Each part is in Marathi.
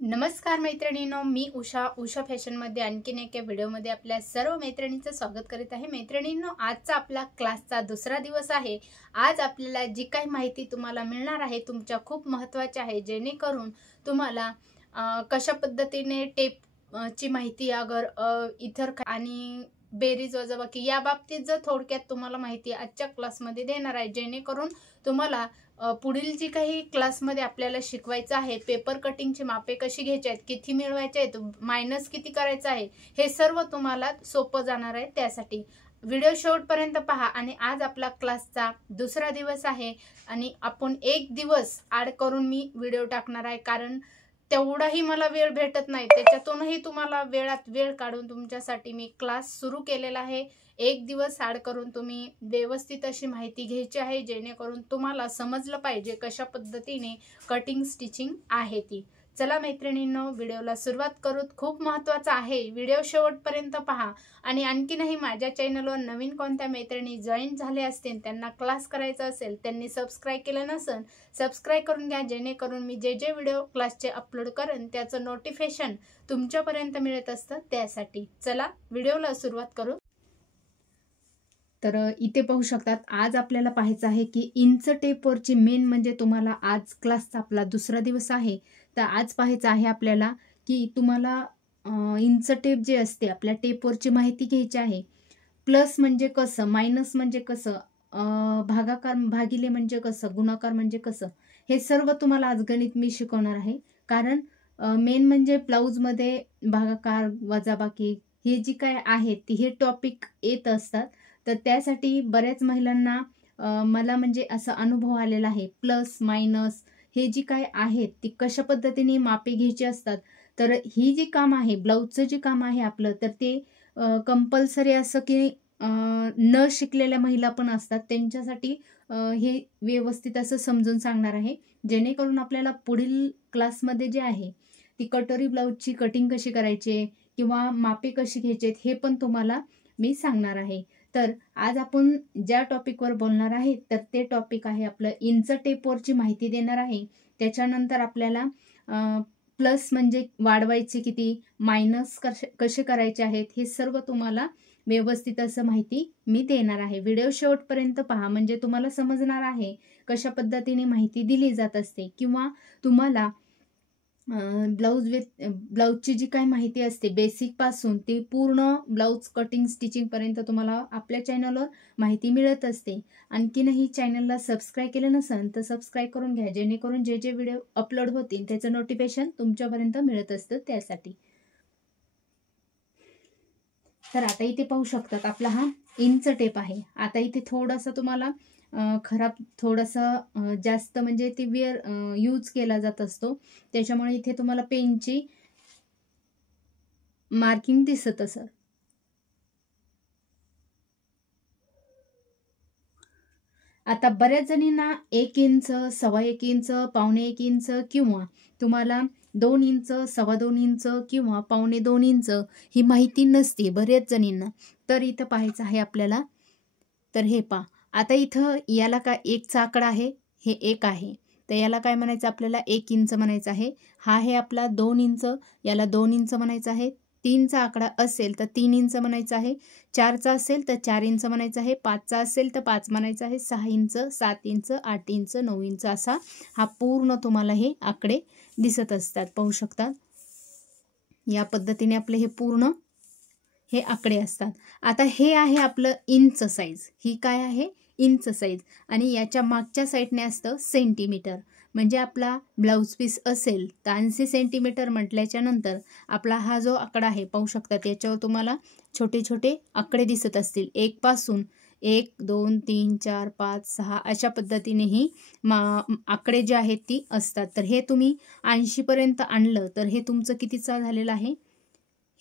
नमस्कार मैत्रिणींनो, मी उषा फॅशनमध्ये आणखीन एका व्हिडिओमध्ये आपल्या सर्व मैत्रिणींचं स्वागत करीत आहे। मैत्रिणींनो, आजचा आपला क्लासचा दुसरा दिवस आहे। आज आपल्याला जी काही माहिती तुम्हाला मिळणार आहे तुमच्या खूप महत्त्वाची आहे, जेणेकरून तुम्हाला कशा पद्धतीने टेपची माहिती अगर इतर आणि बेरीज वजाबाकी या बाबतीत जर थोडक्यात तुम्हाला माहिती आजच्या क्लासमध्ये देणार आहे, जेणेकरून तुम्हाला पुढील जी काही क्लासमध्ये आपल्याला शिकवायचं आहे, पेपर कटिंगची मापे कशी घ्यायची आहेत, किती मिळवायचे आहेत, मायनस किती करायचं आहे, हे सर्व तुम्हाला सोपं जाणार आहे। त्यासाठी व्हिडिओ शेवटपर्यंत पहा। आणि आज आपला क्लासचा दुसरा दिवस आहे आणि आपण एक दिवस ॲड करून मी व्हिडिओ टाकणार आहे, कारण तेवढाही मला वेळ भेटत नाही। त्याच्यातूनही तुम्हाला वेळात वेळ काढून तुमच्यासाठी मी क्लास सुरू केलेला आहे। एक दिवस ॲड करून तुम्ही व्यवस्थित अशी माहिती घ्यायची आहे, जेणेकरून तुम्हाला समजलं पाहिजे कशा पद्धतीने कटिंग स्टिचिंग आहे ती। चला मैत्रिणींनो, व्हिडिओला सुरुवात करू। खूप महत्त्वाचं आहे, व्हिडिओ शेवटपर्यंत पहा। आणि आणखीनही माझ्या चॅनलवर नवीन कोणत्या मैत्रिणी जॉईन झाले असतील, त्यांना क्लास करायचा असेल, त्यांनी सबस्क्राईब केलं नसेल, सबस्क्राईब करून घ्या, जेणेकरून मी जे जे व्हिडिओ क्लासचे अपलोड करेन त्याचं नोटिफिकेशन तुमच्यापर्यंत मिळत असतं। त्यासाठी चला व्हिडिओला सुरुवात करू। तर इथे पाहू शकतात, आज आपल्याला पाहायचं आहे की इंच टेपवरची मेन म्हणजे तुम्हाला आज क्लासचा आपला दुसरा दिवस आहे। तर आज पाहायचं आहे आपल्याला की तुम्हाला इंच टेप जे असते आपल्या टेपवरची माहिती घ्यायची आहे। प्लस म्हणजे कसं, मायनस म्हणजे कसं, भागाकार भागिले म्हणजे कसं, गुणाकार म्हणजे कसं, हे सर्व तुम्हाला आज गणित मी शिकवणार आहे। कारण मेन म्हणजे ब्लाऊजमध्ये भागाकार वजाबाकी हे जी काय आहे ती हे टॉपिक येत असतात। तर त्यासाठी बऱ्याच महिलांना मला म्हणजे असा अनुभव आलेला आहे, प्लस मायनस हे जी काय आहेत ती कशा पद्धतीने मापे घ्यायची असतात। तर ही जी काम आहे, ब्लाऊजचं जे काम आहे आपलं, तर ते कंपल्सरी असं की न शिकलेल्या महिला पण असतात, त्यांच्यासाठी हे व्यवस्थित असं समजून सांगणार आहे, जेणेकरून आपल्याला पुढील क्लासमध्ये जे आहे ती कटोरी ब्लाऊजची कटिंग कशी करायची किंवा मापे कशी घ्यायचे हे पण तुम्हाला मी सांगणार आहे। तर आज आपण ज्या टॉपिकवर बोलणार आहे तर ते टॉपिक आहे आपलं इंच टेपवरची माहिती देणार आहे। त्याच्यानंतर आपल्याला प्लस म्हणजे वाढवायचे किती, मायनस कसे करायचे आहेत, हे सर्व तुम्हाला व्यवस्थित असं माहिती मी देणार आहे। व्हिडिओ शेवटपर्यंत पहा, म्हणजे तुम्हाला समजणार आहे कशा पद्धतीने माहिती दिली जात असते, किंवा तुम्हाला ब्लाऊजची जी काही माहिती असते बेसिक पासून ते पूर्ण ब्लाऊज कटिंग स्टिचिंग पर्यंत तुम्हाला आपल्या चॅनलवर माहिती मिळत असते। आणखीनही चॅनलला सबस्क्राईब केलं नसेल तर सबस्क्राईब करून घ्या, जेणेकरून जे जे व्हिडिओ अपलोड होतील त्याचं नोटिफिकेशन तुमच्यापर्यंत मिळत असतं त्यासाठी। तर आता इथे पाहू शकतात आपला हा इंच टेप आहे। आता इथे थोडासा तुम्हाला खराब थोडासा जास्त म्हणजे ती यूज केला जात असतो, त्याच्यामुळे इथे तुम्हाला पेनची मार्किंग दिसत असेल। आता बऱ्याच जणींना 1 इंच, 1.25 इंच, 1.25 इंच किंवा तुम्हाला 2 इंच, 2.25 इंच किंवा 2.25 इंच ही माहिती नसते बऱ्याच जणींना। तर इथं पाहायचं आहे आपल्याला, तर हे पहा, आता इथं याला काय एकचा आकडा आहे, हे 1 आहे, तर याला काय म्हणायचं आपल्याला 1 इंच म्हणायचं आहे। हा आहे आपला 2 इंच, याला 2 इंच म्हणायचं आहे। 3चा आकडा असेल तर 3 इंच म्हणायचं आहे, 4चा असेल तर 4 इंच म्हणायचं आहे, 5चा असेल तर 5 म्हणायचं आहे, 6 इंच, 7 इंच, 8 इंच, 9 इंच असा हा पूर्ण तुम्हाला हे आकडे दिसत असतात। पाहू शकता या पद्धतीने आपले हे पूर्ण हे आकडे असतात। आता हे आहे आपलं इंच साईज, ही काय आहे इंच साईज, आणि याच्या मागच्या साईडने असतं सेंटीमीटर। म्हणजे आपला ब्लाऊज पीस असेल तर 80 सेंटीमीटर म्हटल्याच्या नंतर आपला हा जो आकडा आहे पाहू शकतात, याच्यावर तुम्हाला छोटे छोटे आकडे दिसत असतील, 1 पासून 1, 2, 3, 4, 5, 6 अशा पद्धतीने ही आकडे जे आहेत ती असतात। तर हे तुम्ही 80 पर्यंत आणलं तर हे तुमचं कितीचा झालेलं आहे,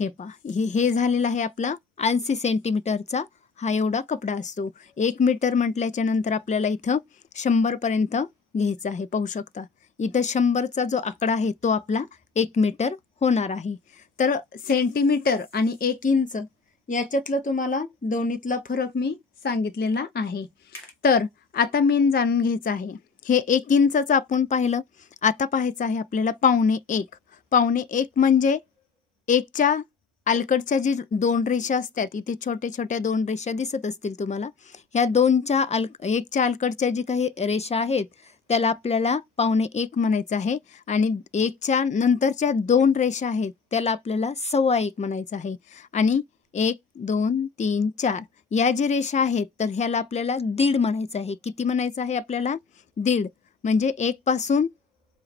हे पहा, हे झालेला आहे आपला 80 सेंटीमीटरचा हा एवढा कपडा असतो। 1 मीटर म्हटल्याच्या नंतर आपल्याला इथं 100 पर्यंत घ्यायचा आहे। पाहू शकता इथं 100चा जो आकडा आहे तो आपला 1 मीटर होणार आहे। तर सेंटीमीटर आणि 1 इंच याच्यातलं तुम्हाला दोन्हीतला फरक मी सांगितलेला आहे। तर आता मेन जाणून घ्यायचं आहे, हे 1 इंचचं आपण पाहिलं, आता पाहायचं आहे आपल्याला 1.25 पावणे एक म्हणजे एकच्या अलीकडच्या जी दोन रेषा असतात, इथे छोटे छोट्या दोन रेषा दिसत असतील तुम्हाला, ह्या एकच्या अलीकडच्या जी काही रेषा आहेत त्याला आपल्याला पावणे एक म्हणायचं आहे, आणि एकच्या नंतरच्या दोन रेषा आहेत त्याला आपल्याला 1.25 म्हणायचं आहे. आणि 1 2 3 4 या जे रेषा आहेत तर ह्याला आपल्याला 1.5 म्हणायचं आहे. किती म्हणायचं आहे आपल्याला? 1.5. म्हणजे 1 पासून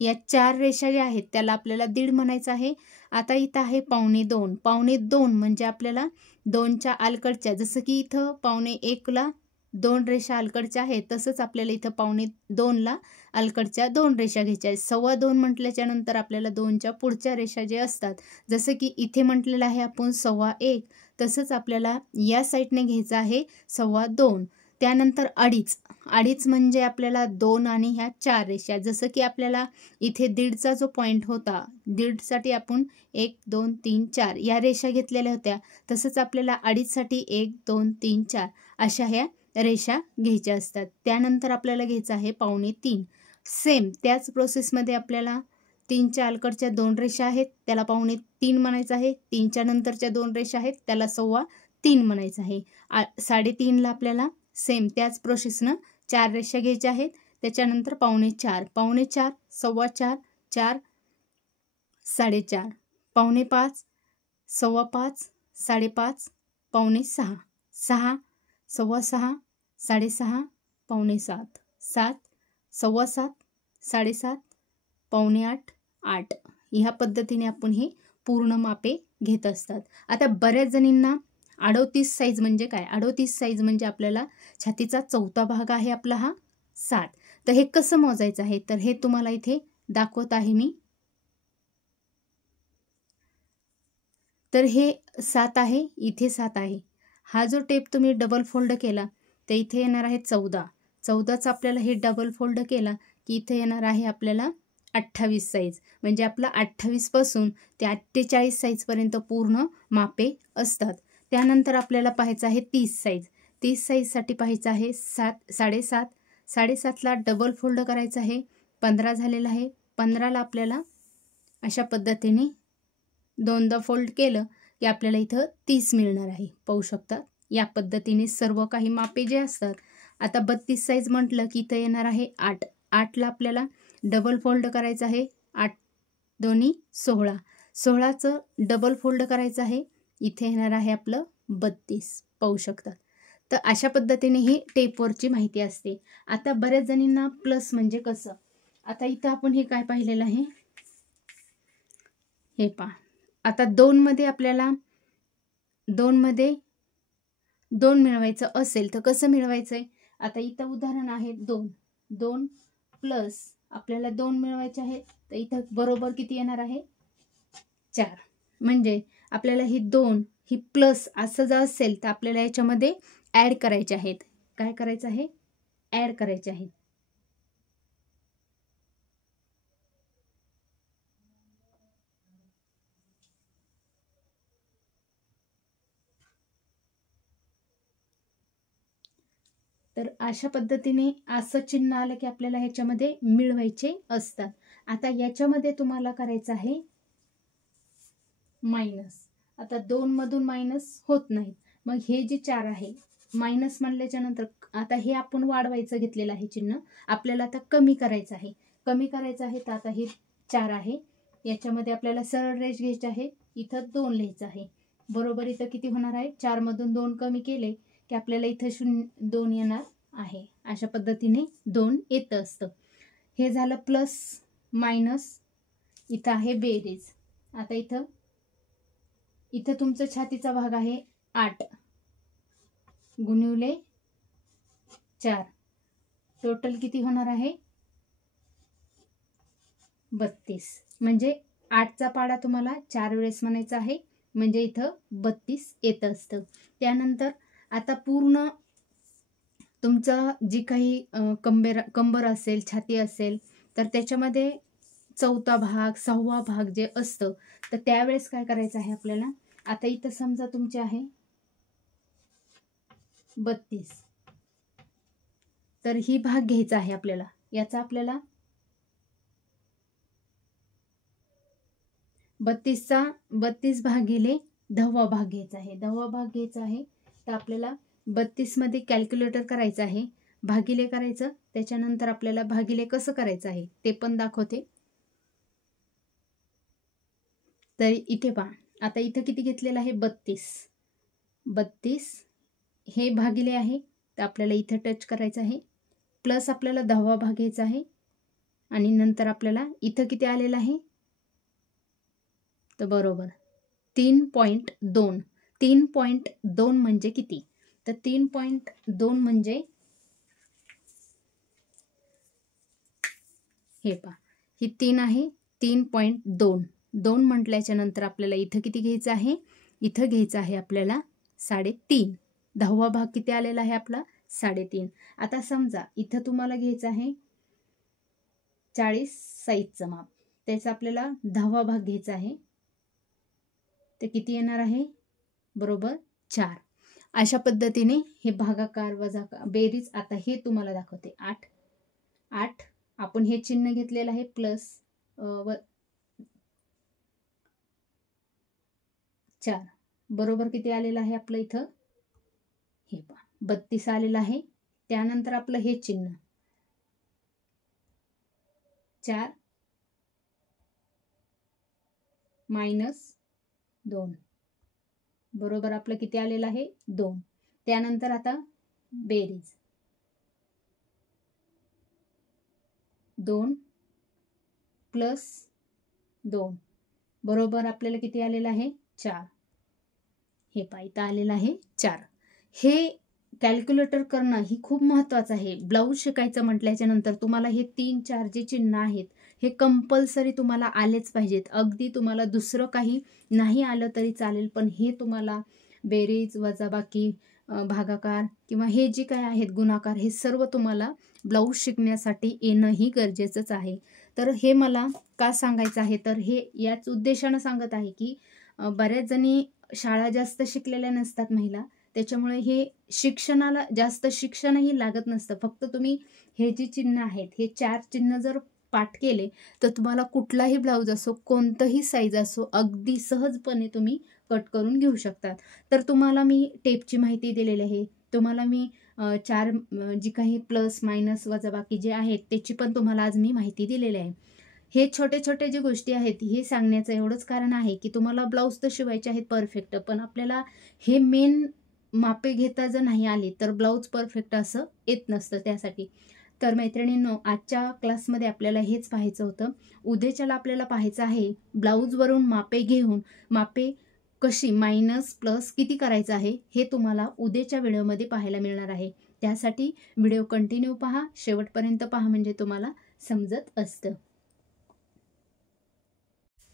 या 4 रेषा ज्या आहेत त्याला आपल्याला 1.5 म्हणायचं आहे. आता इथं आहे पावणे 2. पावणे 2 म्हणजे आपल्याला 2च्या अलीकडच्या, जसं की इथं पावणे 1ला 2 रेषा अलीकडच्या आहेत तसंच आपल्याला इथं पावणे 2ला अलीकडच्या 2 रेषा घ्यायच्या आहेत. 2.25 म्हटल्याच्या नंतर आपल्याला 2च्या पुढच्या रेषा जे असतात, जसं की इथे म्हटलेलं आहे आपण 1.25, तसंच आपल्याला या साईडने घ्यायचं आहे 2.25. त्यानंतर 2.5. 2.5 म्हणजे आपल्याला 2 आणि ह्या 4 रेषा, जसं की आपल्याला इथे 1.5चा जो पॉईंट होता, 1.5 साठी आपण 1 2 3 4 या रेषा घेतलेल्या होत्या, तसंच आपल्याला 2.5 साठी 1 2 3 4 अशा ह्या रेषा घ्यायच्या असतात. त्यानंतर आपल्याला घ्यायचं आहे पावणे 3. सेम त्याच प्रोसेसमध्ये आपल्याला 3च्या अलीकडच्या 2 रेषा आहेत त्याला पावणे 3 म्हणायचं आहे. 3च्या नंतरच्या 2 रेषा आहेत त्याला 3.25 म्हणायचं आहे. 3.5ला आपल्याला सेम त्याच प्रोसेसनं 4 रेषा घ्यायच्या आहेत. त्याच्यानंतर पावणे 4, पावणे 4, 4.25, 4, 4.5, पावणे 5, 5.25, 5.5, पावणे 6, 6, 6.25, 6.5, पावणे 7, 7, 7.25, 7.5, पावणे 8, 8. ह्या पद्धतीने आपण हे पूर्ण मापे घेत असतात. आता बऱ्याच जणींना 38 साईज म्हणजे काय? 38 साईज म्हणजे आपल्याला छातीचा चौथा भाग आहे आपला हा 7. तर हे कसं मोजायचं आहे तर हे तुम्हाला इथे दाखवत आहे मी. तर हे 7 आहे, इथे 7 आहे. हा जो टेप तुम्ही डबल फोल्ड केला तर इथे येणार आहे 14. 14चा आपल्याला हे डबल फोल्ड केला की इथे येणार आहे आपल्याला 28 साईज. म्हणजे आपला 28 पासून ते 48 साईजपर्यंत पूर्ण मापे असतात. त्यानंतर आपल्याला पाहायचं आहे 30 साईज. 30 साईजसाठी पाहायचं आहे 7.5. 7.5ला डबल फोल्ड करायचं आहे. 15 झालेला आहे. 15ला आपल्याला अशा पद्धतीने दोनदा फोल्ड केलं की आपल्याला इथं 30 मिळणार आहे. पाहू शकता या पद्धतीने सर्व काही मापे जे असतात. आता 32 साईज म्हटलं की इथं येणार आहे 8. 8ला आपल्याला डबल फोल्ड करायचं आहे. 8 दोन्ही 16. 16चं डबल फोल्ड करायचं आहे. इथे येणार आहे आपलं 32. पाहू शकतात. तर अशा पद्धतीने ही टेपवरची माहिती असते. आता बऱ्याच जणींना प्लस म्हणजे कसं, आता इथं आपण हे काय पाहिलेलं आहे, हे पहा. आता 2 मध्ये आपल्याला 2 मध्ये 2 मिळवायचं असेल तर कसं मिळवायचंय? आता इथं उदाहरण आहे 2. 2 प्लस आपल्याला 2 मिळवायचे आहे तर इथं बरोबर किती येणार आहे? 4. म्हणजे आपल्याला ही 2 ही प्लस असं जर असेल तर आपल्याला याच्यामध्ये ऍड करायचे आहेत. काय करायचं आहे? ऍड करायचे आहेत. तर अशा पद्धतीने असं चिन्ह आलं की आपल्याला ह्याच्यामध्ये मिळवायचे असतात. आता याच्यामध्ये तुम्हाला करायचं आहे मायनस. आता 2 मधून मायनस होत नाही. मग हे जे 4 आहे मायनस म्हणल्याच्या नंतर आता हे आपण वाढवायचं घेतलेलं आहे चिन्ह. आपल्याला आता कमी करायचं आहे. कमी करायचं आहे तर आता हे 4 आहे. याच्यामध्ये आपल्याला सरळ रेष घ्यायची आहे. इथं 2 लिहायचं आहे. बरोबर इथं किती होणार आहे? 4 मधून 2 कमी केले की आपल्याला इथं 2 येणार आहे. अशा पद्धतीने 2 येतं असतं. हे झालं प्लस मायनस. इथं आहे बेरीज. आता इथं तुमचं छातीचा भाग आहे 8 गुणिले 4. टोटल किती होणार आहे? 32. म्हणजे 8चा पाडा तुम्हाला 4 वेळेस म्हणायचा आहे. म्हणजे इथं 32 येत असतं. त्यानंतर आता पूर्ण तुमचं जी काही कंबर असेल, छाती असेल तर त्याच्यामध्ये चौथा भाग, 6वा भाग जे असतं तर त्यावेळेस काय करायचं आहे आपल्याला? आता इथं समजा तुमचे आहे 32. तर ही भाग घ्यायचा आहे आपल्याला. याचा आपल्याला 32चा 32 भागिले 10वा भाग घ्यायचा आहे. 10वा भाग घ्यायचा आहे तर आपल्याला 32 मध्ये कॅल्क्युलेटर करायचं आहे, भागिले करायचं, त्याच्यानंतर आपल्याला भागिले कसं करायचं आहे ते पण दाखवते. तर इथे पहा, आता इथं किती घेतलेलं आहे 32 हे भागिले आहे तर आपल्याला इथं टच करायचं आहे, प्लस आपल्याला 10वा भाग घ्यायचा आहे आणि नंतर आपल्याला इथं किती आलेलं आहे तर बरोबर 3.2. 3.2 म्हणजे किती, तर 3.2 म्हणजे हे पहा, ही 3 आहे, 3.2 2 म्हटल्याच्या नंतर आपल्याला इथं किती घ्यायचं आहे, इथं घ्यायचं आहे आपल्याला 3.5. 10वा भाग किती आलेला आहे आपला 3.5. आता समजा इथं तुम्हाला घ्यायचं आहे 40 साईजचं माप, त्याचा आपल्याला 10वा भाग घ्यायचा आहे, ते किती येणार आहे बरोबर 4. अशा पद्धतीने हे भागाकार वजाकार बेरीज, आता हे तुम्हाला दाखवते 8 आपण हे चिन्ह घेतलेलं आहे प्लस 4 बरोबर किती आलेलं आहे आपलं इथं हे पहा 32 आलेलं आहे. त्यानंतर आपलं हे चिन्ह 4 - 2 बरोबर आपलं किती आलेलं आहे 2. त्यानंतर आता बेरीज 2 प्लस 2 बरोबर आपल्याला किती आलेलं आहे 4. हे पाहिजे आलेलं आहे 4. हे कॅल्क्युलेटर करणं ही खूप महत्त्वाचं आहे. ब्लाऊज शिकायचं म्हटल्याच्या नंतर तुम्हाला हे 3-4 जे चिन्ह आहेत हे कंपल्सरी तुम्हाला आलेच पाहिजेत. अगदी तुम्हाला दुसरं काही नाही आलं तरी चालेल, पण हे तुम्हाला बेरीज वजाबाकी भागाकार किंवा हे जे काय आहेत गुणाकार, हे सर्व तुम्हाला ब्लाऊज शिकण्यासाठी येणंही गरजेचंच आहे. तर हे मला का सांगायचं आहे, तर हे याच उद्देशानं सांगत आहे की बऱ्याच जणी शाळा जास्त शिकलेल्या नसतात महिला, त्याच्यामुळे हे शिक्षणाला जास्त शिक्षणही लागत नसतं. फक्त तुम्ही हे जे चिन्ह आहेत हे 4 चिन्ह जर पाठ केले तर तुम्हाला कुठलाही ब्लाऊज असो, कोणतंही साईज असो, अगदी सहजपणे तुम्ही कट करून घेऊ शकतात. तर तुम्हाला मी टेपची माहिती दिलेली आहे, तुम्हाला मी 4 जी काही प्लस मायनस वजाबाकी जे आहेत त्याची पण तुम्हाला आज मी माहिती दिलेली आहे. हे छोटे छोटे जे गोष्टी आहेत हे सांगण्याचं एवढंच कारण आहे की तुम्हाला ब्लाऊज तर शिवायचे आहेत परफेक्ट, पण आपल्याला हे मेन मापे घेता जर नाही आली तर ब्लाऊज परफेक्ट असं येत नसतं. त्यासाठी तर मैत्रिणींनो, आजच्या क्लासमध्ये आपल्याला हेच पाहायचं होतं. उद्याच्याला आपल्याला पाहायचं आहे ब्लाऊजवरून मापे घेऊन मापे कशी मायनस प्लस किती करायचं आहे हे तुम्हाला उद्याच्या व्हिडिओमध्ये पाहायला मिळणार आहे. त्यासाठी व्हिडिओ कंटिन्यू पहा, शेवटपर्यंत पहा, म्हणजे तुम्हाला समजत असतं.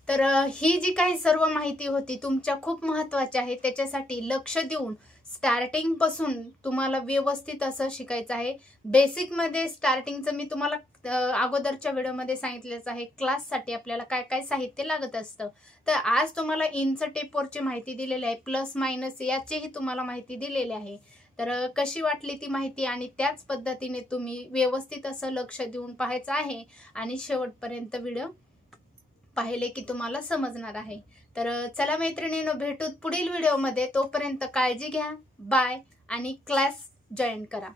तर ही जी काही सर्व माहिती होती तुमच्या खूप महत्त्वाची आहे, त्याच्यासाठी लक्ष देऊन स्टार्टिंग पासून तुम्हाला व्यवस्थित असं शिकायचं आहे. बेसिकमध्ये स्टार्टिंगचं मी तुम्हाला अगोदरच्या व्हिडिओमध्ये सांगितलेच आहे. क्लाससाठी आपल्याला काय काय साहित्य लागत असतं, तर आज तुम्हाला इंच टेपवरची माहिती दिलेली आहे, प्लस मायनस याचीही तुम्हाला माहिती दिलेली आहे. तर कशी वाटली ती माहिती, आणि त्याच पद्धतीने तुम्ही व्यवस्थित असं लक्ष देऊन पाहायचं आहे आणि शेवटपर्यंत व्हिडिओ पाहिले की तुम्हाला समजणार आहे. तर चला मैत्रिणींनो, भेटू पुढील व्हिडिओमध्ये. तोपर्यंत काळजी घ्या, बाय, आणि क्लास जॉईन करा.